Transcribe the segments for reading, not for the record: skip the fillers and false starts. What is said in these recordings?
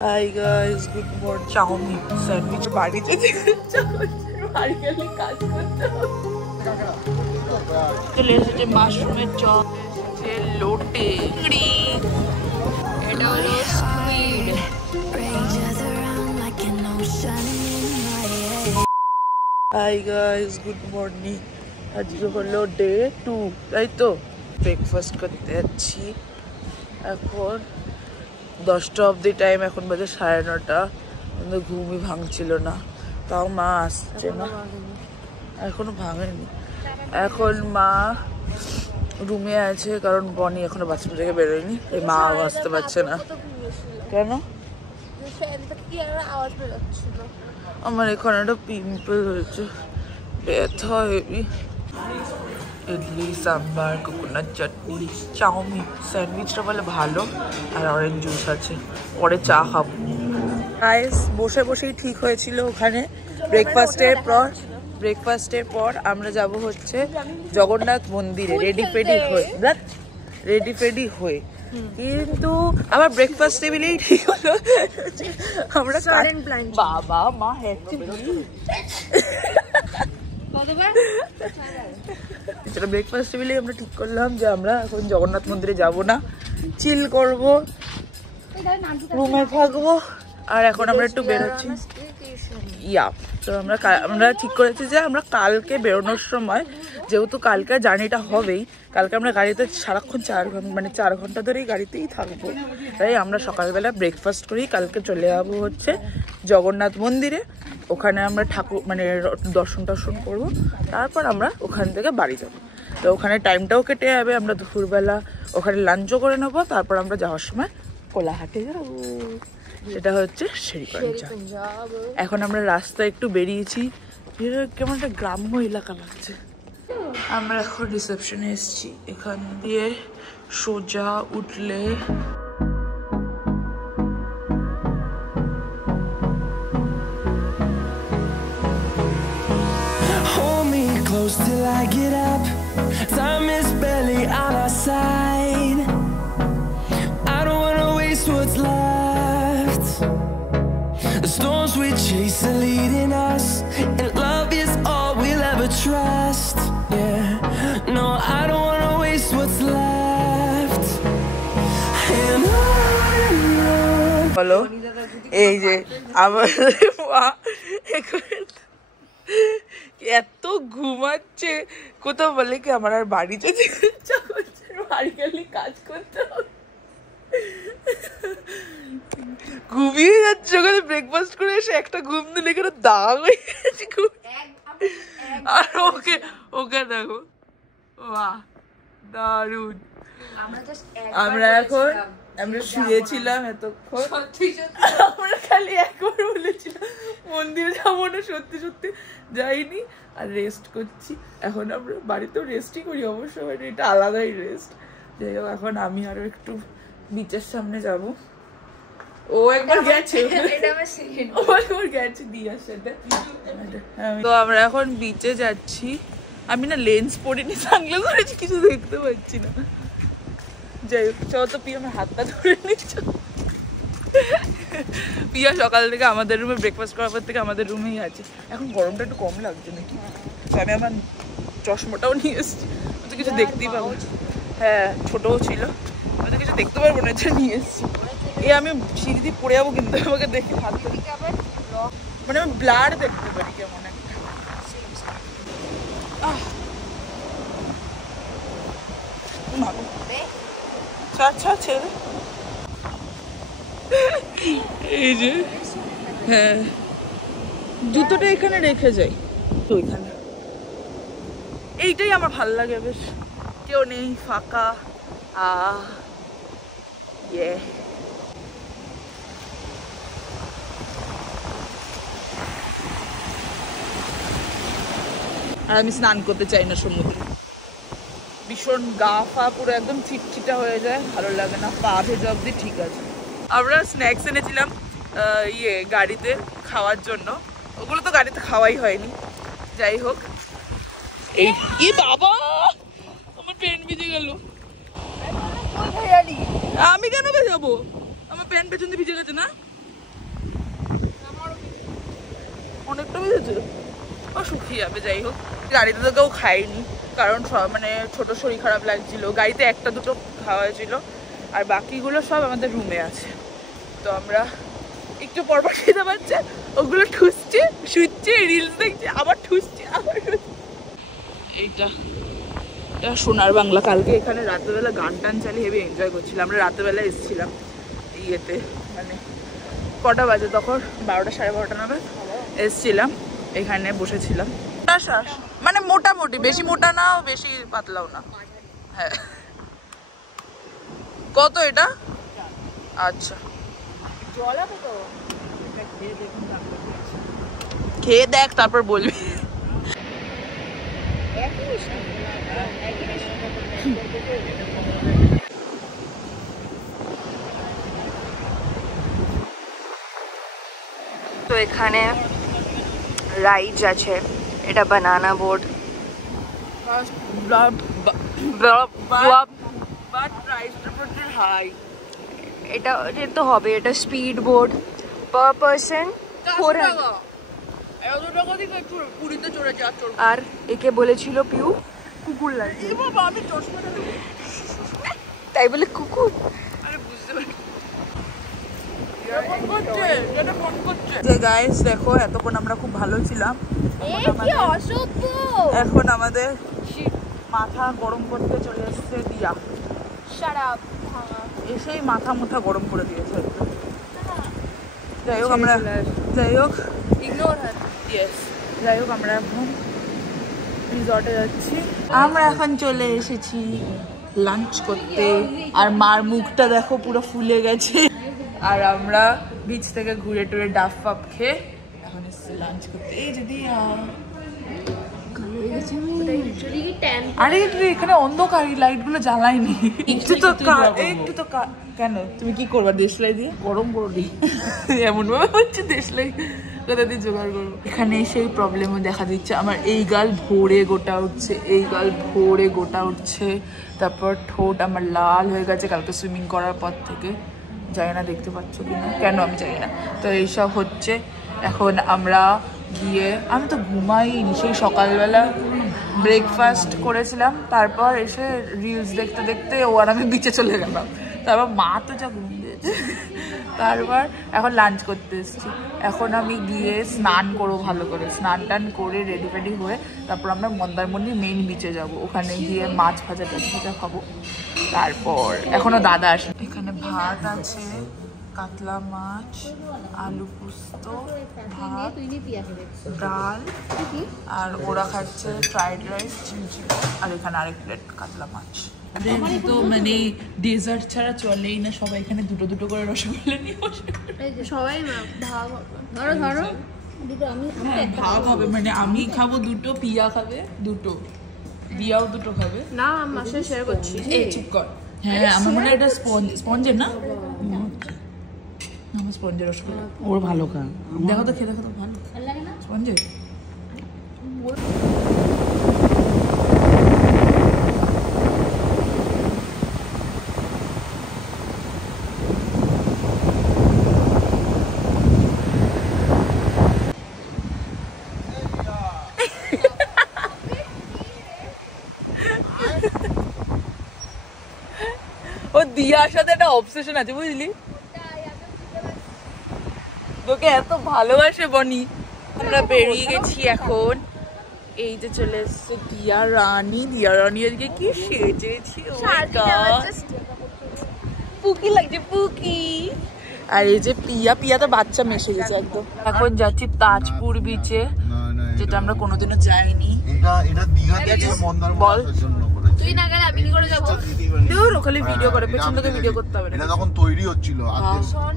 Hi guys, good morning. Chowmein sandwich বাড়িতে বাড়িতে কাজ করতে চলে এসেছে মাশরুমের চপ, এসেছে লোটে চিংড়ি, এটা হলো squid. Hi guys, good morning. আজকে হলো ডে 2, তাই তো? ব্রেকফাস্ট করতে যাচ্ছি এখন 10টা অবধি টাইম, এখন বাজে 9:30। আমাদের ঘুমই ভাঙছিল না, তাও মা আসছে না, এখনো ভাঙেনি। এখন মা রুমে আছে কারণ বনি এখনো বাথরুম থেকে বেরোয়নি, এই মা আসতে পারছে না। কেন? আমার এখানে একটা পিম্পল হয়েছে, ব্যথা হেভি। ইডলি, সাম্বার, কোকোনাট চাটনি, চাউমিন, স্যান্ডউইচটা বলে ভালো, আর অরেঞ্জ জুস আছে। পরে চা খাবো। গাইস বসে বসেই ঠিক হয়েছিল ওখানে ব্রেকফাস্টের পর আমরা যাব হচ্ছে জগন্নাথ মন্দিরে রেডি ফেডি হয়ে কিন্তু আমার ব্রেকফাস্ট টেবিলেই ঠিক হলো আমরা বাবা মা ব্রেকফাস্ট টেবিলে আমরা ঠিক করলাম যে আমরা এখন জগন্নাথ মন্দিরে যাব না, চিল করব, রুমে থাকবো। আর এখন আমরা একটু বেরোচ্ছি, তো আমরা ঠিক করেছি যে আমরা কালকে বেরোনোর সময়, যেহেতু কালকে জার্নিটা হবেই, কালকে আমরা গাড়িতে সারাক্ষণ 4 ঘন্টা ধরেই গাড়িতেই থাকবো, তাই আমরা সকালবেলা ব্রেকফাস্ট করেই কালকে চলে যাবো হচ্ছে জগন্নাথ মন্দিরে। ওখানে আমরা ঠাকুর দর্শন করবো, তারপর আমরা ওখান থেকে বাড়ি যাবো। তো ওখানে টাইমটাও কেটে যাবে, আমরা দুপুরবেলা ওখানে লাঞ্চও করে নেবো, তারপর আমরা যাওয়ার সময় কোলাহাটে যাবো, সেটা হচ্ছে শের-ই-পাঞ্জাব। এখন আমরা রাস্তায় একটু বেরিয়েছি, কেমন একটা গ্রাম্য এলাকা লাগছে। আমরা এখন রিসেপশনে এসেছি, এখান দিয়ে সোজা উঠলে till I get up, time is barely on our side. I don't wanna waste what's left. The storms we chase are leading us, and love is all we'll ever trust. Yeah, no, I don't wanna waste what's left. And on. Hello, এই যে আমার মা এত ঘুমাচ্ছে, কোথাও বলে কি আমার আর বাড়ি যেতে ইচ্ছা করছে, বাড়ি গেলে কাজ করতে হবে। ঘুমিয়ে যাচ্ছে, ওখানে ব্রেকফাস্ট করে এসে একটা ঘুম দিলে এখানে দাগ হয়ে গেছে। আর ওকে দেখো, বাহ দারুন। আমরা শুয়েছিলাম এতক্ষণ, আমরা খালি একবার বলেছিলাম মন্দিরে যাবো না, সত্যি যাইনি, আর রেস্ট করছি। এখন আমরা বাড়িতেও রেস্টই করি অবশ্য, মানে এটা আলাদাই রেস্ট। যাই হোক, এখন আমি আরো একটু বিচের সামনে যাব। ও একবার গেছে, গেছে দিয়ার সাথে। তো আমরা এখন বিচে যাচ্ছি। আমি না লেন্স পরিনি, সানগ্লাস পরেছি, কিছু দেখতে পাচ্ছি না। যাই হোক, চলো তো পিয়া আমার হাতটা ধরে নিচ্ছ। পিয়া সকাল থেকে আমাদের রুমে ব্রেকফাস্ট করার পর থেকে আমাদের রুমেই আছে। এখন গরমটা একটু কম লাগছে নাকি, আমি আমার চশমাটাও নিয়ে এসেছি, তো কিছু দেখতেই পাবো। হ্যাঁ, ছোটও ছিল, আমি তো কিছু দেখতে পারবো না, এটা নিয়ে এসেছি। আমি সিঁড়ি দিয়ে পড়ে যাবো, কিন্তু আমাকে দেখে হাত মানে আমি ব্লার দেখতে পারি কেমন একটা। আচ্ছা ছেলে, এই যে হ্যাঁ, জুতোটা এখানে রেখে যাই তো, এখানে এইটাই আমার ভালো লাগে, বেশ কেউ নেই, ফাঁকা। আর আমি স্নান করতে চাই না সমুদ্রে, ভীষণ গা ফা পুরো একদম চিটচিটা হয়ে যায়, ভালো লাগে না। পা ভেজা অব্দি ঠিক আছে। আমরা স্ন্যাক্স এনেছিলাম গাড়িতে খাওয়ার জন্য, ওগুলো তো গাড়িতে খাওয়াই হয়নি। যাই হোক, এই বাবা আমার প্যান্ট ভিজে গেল। আমি কেন ভেজাবো, আমার প্যান্ট পেছন দিয়ে ভিজে গেছে না। ও শুকিয়ে যাবে। যাই হোক, গাড়িতে তো কেউ খাইনি, কারণ মানে ছোট শরীর খারাপ লাগছিল। গাড়িতে একটা দুটো খাওয়া হয়েছিল, আর বাকিগুলো সব আমাদের রুমে আছে। তো আমরা একটু পরপর খেতে পারছে, ওগুলো ঠুসছে, শুচ্ছে, রিলস দেখছে, আবার ঠুসছে, আবার এইটা সোনার বাংলা। কালকে এখানে রাত্রেবেলা গান টান চালিয়ে হেভি এনজয় করছিলাম। আমরা রাত্রেবেলা এসেছিলাম ইয়েতে, মানে কটা বাজে তখন, 12টা 12:30 নাগাদ এসছিলাম, এখানে বসেছিলাম। মানে মোটামুটি, বেশি মোটা না বেশি পাতলাও না। হ্যাঁ, কত এটা? আচ্ছা, খেয়ে দেখ তারপর বলবি। তো এখানে রাইডস আছে, এটা বানানা বোর্ড, এটা তো হবে, এটা স্পিড বোর্ড পার পারসন 400। আর একে বলেছিল পিউ কুকুর লাগবে, তাই বলে কুকুর। দেখো এতক্ষণ আমরা খুব ভালো ছিলাম, এখন আমাদের মাথা গরম করতে চলে এসছে দিয়া। এসেই মাথা মুথা গরম করে দিয়েছে। যাই হোক আমরা এখন রিসর্টে যাচ্ছি। আমরা এখন চলে এসেছি লাঞ্চ করতে, আর মার মুখটা দেখো পুরো ফুলে গেছে। আর আমরা বিচ থেকে ঘুরে টুরে ডাব ফাব খেয়ে এখন এসেছি লাঞ্চ করতে। এই যদি আরে এখানে অন্ধকার, লাইট গুলো জ্বালায়নি। একটু তো কেন তুমি কি করবা দেশলাই দিয়ে? গরম করবি এমন ভাবে হচ্ছে দেশলাই কোথা দিয়ে জোগাড় করবো। এখানে সেই প্রবলেমও দেখা দিচ্ছে। আমার এই গাল ভোরে গোটা উঠছে, তারপর ঠোঁট আমার লাল হয়ে গেছে কালকে সুইমিং করার পর থেকে। জানি না দেখতে পাচ্ছ কিনা, কেন আমি জানি না। তো এইসব হচ্ছে। এখন আমরা গিয়ে, আমি তো ঘুমাইনি সেই সকালবেলা, ব্রেকফাস্ট করেছিলাম, তারপর এসে রিলস দেখতে দেখতে ও আর আমি বিচে চলে গেলাম। তারপর মা তো যা ঘুম দিয়েছে। তারপর এখন লাঞ্চ করতে এসেছি। এখন আমি গিয়ে স্নান করবো ভালো করে, স্নান টান করে রেডি ফেডি হয়ে তারপর আমরা মন্দারমণি মেইন বিচে যাব। ওখানে গিয়ে মাছ ভাজা খাবো। তারপর এখনো দাদা আসে। এখানে ভাত আছে, কাতলা মাছ, আলু পোস্ত, ভাত, ডাল, আর ওরা খাচ্ছে ফ্রাইড রাইস, চিলি, আর এখানে আরেক প্লেট কাতলা মাছ। তো মানে ডেজার্ট ছাড়া চলেই না, সবাই এখানে দুটো দুটো করে রসগোল্লা নিয়ে বসে। সবাই ধরো ভাগ হবে, মানে আমি খাবো দুটো, পিয়া খাবে দুটো, দিয়াও দুটো খাবে। না আমার সাথে শেয়ার করছি। এই চুপ কর। হ্যাঁ আমার মনে হয় এটা স্পঞ্জের না, আমার স্পঞ্জের রসগোল্লা। ওর ভালো খা, দেখো তো খেয়ে দেখো তো ভালো লাগে না স্পঞ্জের। ও দিয়ার সাথে একটা অবসেশন আছে বুঝলি, তোকে এত ভালোবাসে বনি। আমরা বেরিয়ে গেছি এখন। এই যে চলে এসছে দিয়া রানী। আজকে কি সেজেছি, পুকি লাগছে পুকি। আর এই যে পিয়া তো বাচ্চা মেশে গেছে একদম। এখন যাচ্ছি তাজপুর বিচে, যেটা আমরা কোনোদিনও যাইনি। বল তুই না গেলে আমি কি করে যাবো? দূর ওখানে ভিডিও করে, পেছন থেকে ভিডিও করতে হবে না। এটা যখন তৈরি হচ্ছিল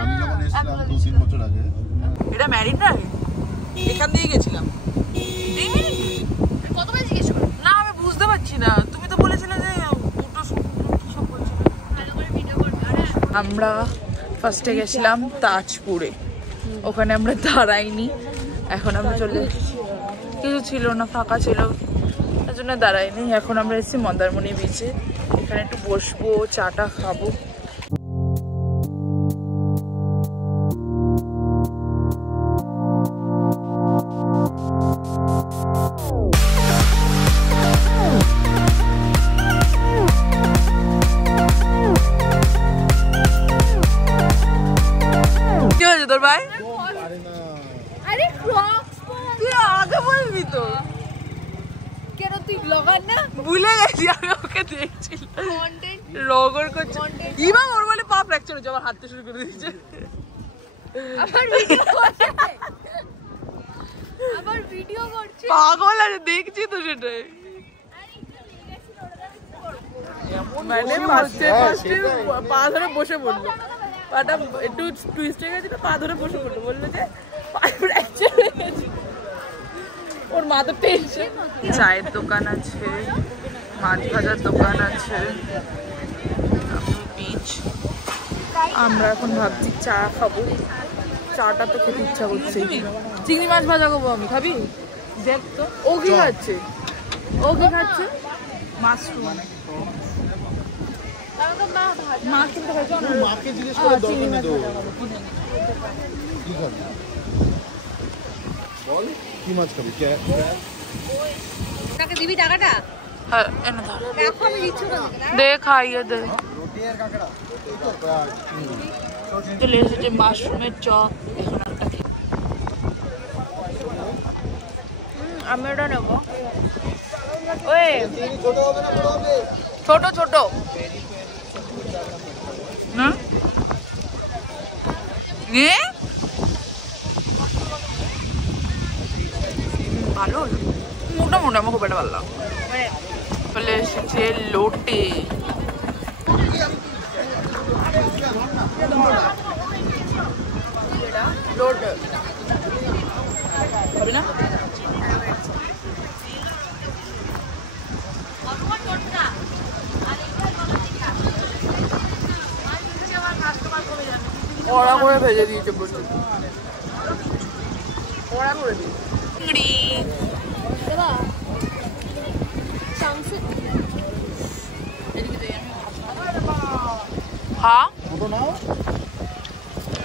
আমি যখন এসেছিলাম 2-3 বছর আগে। এটা ম্যারিড না, এখান দিয়ে গেছিলাম। কত বাজে জিজ্ঞেস করো? না আমি বুঝতে পারছি না, তুমি তো বলেছিলে যে দুটো সব বলছিলে। ভালো করে ভিডিও করতে হবে। আমরা ফার্স্টে গেছিলাম তাজপুরে, ওখানে আমরা দাঁড়াইনি। এখন আমরা চলে কিছু ছিল না, ফাঁকা ছিল, তার জন্য দাঁড়াইনি। এখন আমরা এসেছি মন্দারমণি বিচে, এখানে একটু বসবো, চাটা খাবো। বলছে তোর ভাই? আরে ক্রক্স তুই আগে বলবি তো। কেন তুই ব্লগার না? ভুলে গেছি আমি ওকে দেখছি কন্টেন্ট রগর করছে। ইমা ওর বলে পা ফ্র্যাকচার হয়েছে, আবার হাঁটতে শুরু করে দিয়েছে। আবার ভিডিও করছে। পাগল আছে, দেখছি তো সেটাই। মানে ফার্স্টে পা ধরে বসে পড়লো, পাটা একটু টুইস্ট হয়ে গেছে, পা ধরে বসে পড়লো, বললো যে পা ফ্র্যাকচার হয়ে গেছে। ওর মা তো টেনশন। চায়ের দোকান আছে, মাছ ভাজার দোকান আছে, বিচ। আমরা এখন ভাবছি চা খাবো, চাটা তো খেতে ইচ্ছা করছে। চিংড়ি মাছ ভাজা খাবো আমি, খাবি? দেখ তো ও কি খাচ্ছে, ও কি খাচ্ছে? মাশরুম। মা কিন্তু খাইছে না, মাকে জিজ্ঞেস করে দরকার নেই তো। কি খাবি বল, কি মাছ খাবি? টাকা দিবি টাকাটা? হ্যাঁ এনে ধর, দেখো আমি দিচ্ছি না। দে খাইয়ে দে। চলে এসেছে মাশরুমের চপ, এখন একটা খেয়ে। আমি ওটা নেবো। ওই ছোট ছোট না ভালো মোটা মোটা, আমার খুব একটা ভালো লাগে। চলে এসেছে লোটে। লোটে খাবি না? কড়া করে ভেজে দিয়েছে প্রচুর, কড়া করে দিই। চিংড়ি হ্যাঁ,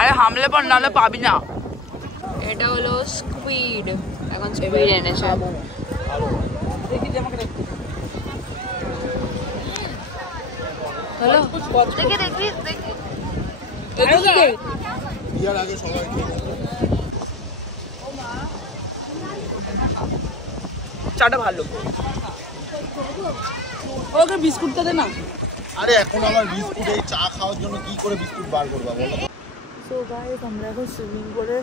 আরে হামলে পর নাহলে পাবি না। এটা হলো স্কুইড, এখন স্কুইড এনেছে। হ্যালো দেখি দেখি দেখি ইয়ার আগে সবাই চাটা ভালো। ওকে বিস্কুটটা দে না। আরে এখন আবার বিস্কুট, এই চা খাওয়ার জন্য কি করে বিস্কুট বার করবা বলো? সো গাইস আমরা এখন সুইমিং করে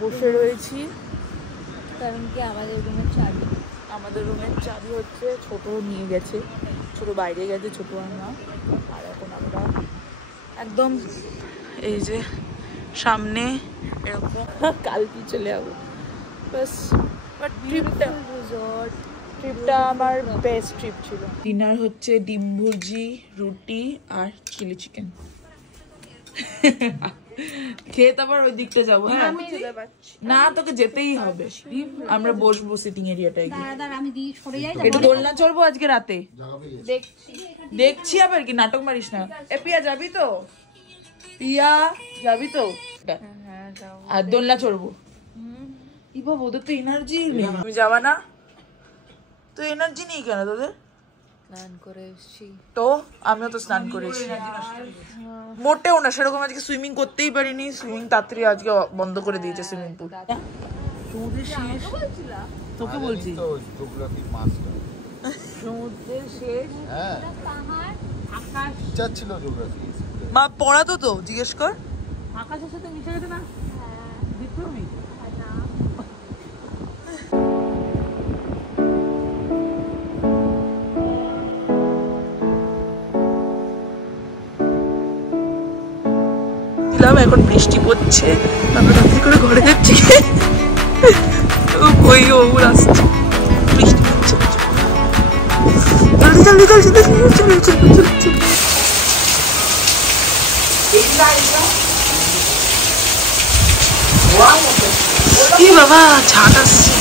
বসে রয়েছি, কারণ কি আমাদের রুমের চাবি হচ্ছে ছোট নিয়ে গেছে, ছোট বাইরে গেছে, ছোট আর না। আর এখন আমরা একদম এই যে সামনে এরকম কালকে চলে যাবো বাস। বাট ট্রিপটা আমার বেস্ট ট্রিপ ছিল। ডিনার হচ্ছে ডিম ভুজি, রুটি আর চিলি চিকেন। খেয়ে তারপর ওই দিকটা যাবো। হ্যাঁ না, তোকে যেতেই হবে, আমরা বসবো সিটিং এরিয়াটায় গিয়ে। একটু দোলনা চড়বো আজকে রাতে, দেখছি। আবার কি নাটক মারিস না। এ পিয়া যাবি তো? পিয়া যাবি তো? আর দোলনা চড়বো। ই বাবা, ওদের তো এনার্জি নেই। তুমি যাবা না তো? এনার্জি নেই কেন তোদের? স্নান করে এসেছি তো আমিও তো স্নান করেছি, মোটেও না সেরকম। আজকে সুইমিং করতেই পারিনি, সুইমিং তাড়াতাড়ি আজকে বন্ধ করে দিয়েছে সুইমিং পুল। তোকে বলছি সমুদ্রের শেষ। হ্যাঁ ইচ্ছা ছিল জিওগ্রাফি। মা পড়াতো তো, জিজ্ঞেস কর। আকাশের সাথে মিশে গেছে না? বিক্রমি এখন বৃষ্টি পড়ছে, আমরা তাড়াতাড়ি করে ঘরে যাচ্ছি। ওই ওর আসছে, বৃষ্টি পড়ছে। জলদি জলদি জলদি জলদি। কি বাবা, ঝাঁট আসছে।